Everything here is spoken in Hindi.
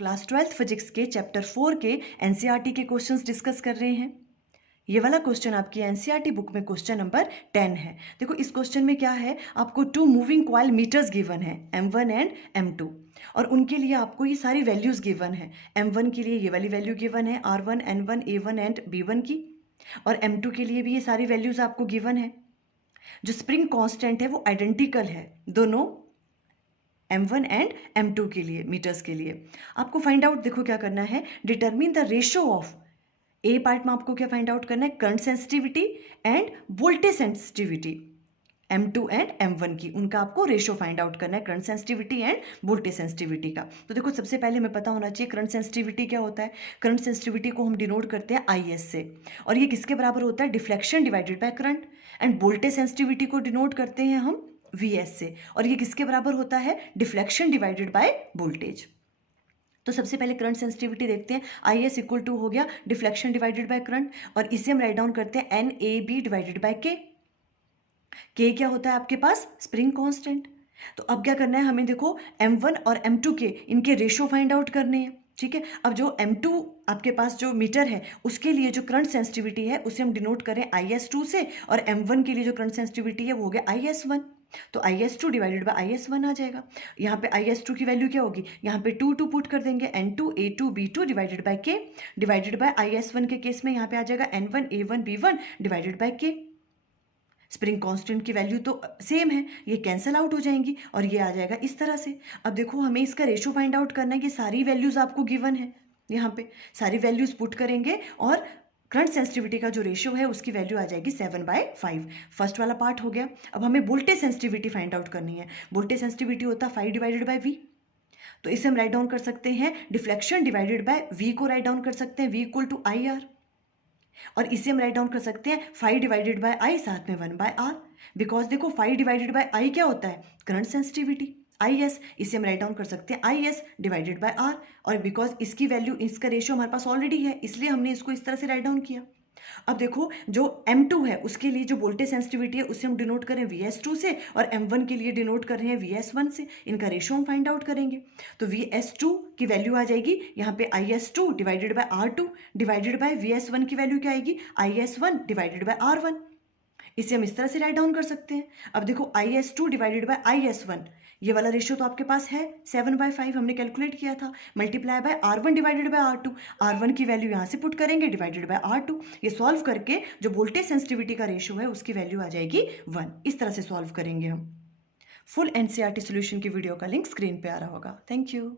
क्लास 12th फिजिक्स के चैप्टर 4 के एनसीईआरटी के क्वेश्चंस डिस्कस कर रहे हैं। ये वाला क्वेश्चन आपकी एनसीईआरटी बुक में क्वेश्चन नंबर 10 है। देखो इस क्वेश्चन में क्या है, आपको 2 मूविंग कॉइल मीटर्स गिवन है m1 एंड m2 और उनके लिए आपको ये सारी वैल्यूज गिवन है। m1 के लिए ये वाली वैल्यू गिवन है r1 n1 a1 and b1 की, और m2 के लिए भी ये सारी वैल्यूज आपको गिवन है। जो स्प्रिंग कांस्टेंट है वो आइडेंटिकल है दोनों m1 एंड m2 के लिए, मीटर्स के लिए। आपको फाइंड आउट, देखो क्या करना है, determine the ratio of, A part में आपको क्या फाइंड आउट करना है, current sensitivity end voltage sensitivity m2 and m1 की, उनका आपको रेशियो फाइंड आउट करना है, current sensitivity end voltage sensitivity का। तो देखो सबसे पहले हमें पता होना चाहिए करंट सेंसिटिविटी क्या होता है। करंट सेंसिटिविटी को हम डिनोट करते हैं IS से, और ये किसके बराबर होता है, deflection divided by current. End voltage sensitivity को डिनोट करते हैं हम VS से, और ये किसके बराबर होता है, डिफ्लेक्शन डिवाइडेड बाय वोल्टेज। तो सबसे पहले करंट सेंसिटिविटी देखते हैं, IS इक्वल टू हो गया डिफ्लेक्शन डिवाइडेड बाय करंट, और इसे हम राइट डाउन करते हैं NAB divided by K। K क्या होता है आपके पास, स्प्रिंग कांस्टेंट। तो अब क्या करना है हमें, देखो m1 और m2 के इनके रेशियो फाइंड आउट करने हैं, ठीक है। अब जो m2 आपके पास जो मीटर है उसके लिए जो करंट सेंसिटिविटी है उसे हम डिनोट करें IS2 से, और m1 के लिए जो करंट सेंसिटिविटी है वो हो गया IS1। तो IS2 डिवाइडेड बाय IS1 आ जाएगा। यहाँ पे IS2 की वैल्यू क्या होगी, यहाँ पे 2 पुट कर देंगे, N2 A2 B2 divided by K, divided by IS1 के केस में यहाँ पे आ जाएगा N1 A1 B1 divided by K। Spring constant की वैल्यू तो सेम है, ये कैंसिल आउट हो जाएंगी और ये आ जाएगा इस तरह से। अब देखो हमें इसका रेशियो फाइंड आउट करना है कि सारी वैल्यूज आपको गिवन है, यहाँ पे सारी वैल्यूज पुट करेंगे और करंट सेंसिटिविटी का जो रेशियो है उसकी वैल्यू आ जाएगी 7/5। फर्स्ट वाला पार्ट हो गया। अब हमें वोल्टेज सेंसिटिविटी फाइंड आउट करनी है। वोल्टेज सेंसिटिविटी होता है 5 डिवाइडेड बाय V। तो इसे हम राइट डाउन कर सकते हैं, डिफ्लेक्शन डिवाइडेड बाय V को राइट डाउन कर सकते हैं, V इक्वल टू IR, और इसे हम राइट डाउन कर सकते हैं 5 डिवाइडेड बाय I साथ में 1/R। बिकॉज देखो 5 डिवाइडेड बाय I क्या होता है, करंट सेंसिटिविटी IS, इसे हम राइट डाउन कर सकते हैं IS डिवाइडेड बाय R, और बिकॉज इसकी वैल्यू, इसका रेशियो हमारे पास ऑलरेडी है इसलिए हमने इसको इस तरह से राइट डाउन किया। अब देखो जो m2 है उसके लिए जो वोल्टेज सेंसिटिविटी है उसे हम डिनोट करें VS2 से, और m1 के लिए डिनोट कर रहे हैं VS1 से, इनका रेशियो हम फाइंड आउट करेंगे। तो VS2 की वैल्यू आ जाएगी यहाँ पे IS2 divided by R2 divided by VS1 की वैल्यू क्या आएगी, IS1 डिवाइडेड बाय R1। इसे हम इस तरह से राइट डाउन कर सकते हैं। अब देखो IS2 डिवाइडेड बाय IS1, ये वाला रेशियो तो आपके पास है 7/5, हमने कैलकुलेट किया था, multiply by R1 divided by R2। R1 की वैल्यू यहाँ से पुट करेंगे डिवाइडेड बाय R2। ये सॉल्व करके जो वोल्टेज सेंसिटिविटी का रेशियो है उसकी वैल्यू आ जाएगी 1। इस तरह से सॉल्व करेंगे हम। फुल एनसीईआरटी सॉल्यूशन की वीडियो का लिंक स्क्रीन पे आ रहा होगा। Thank you.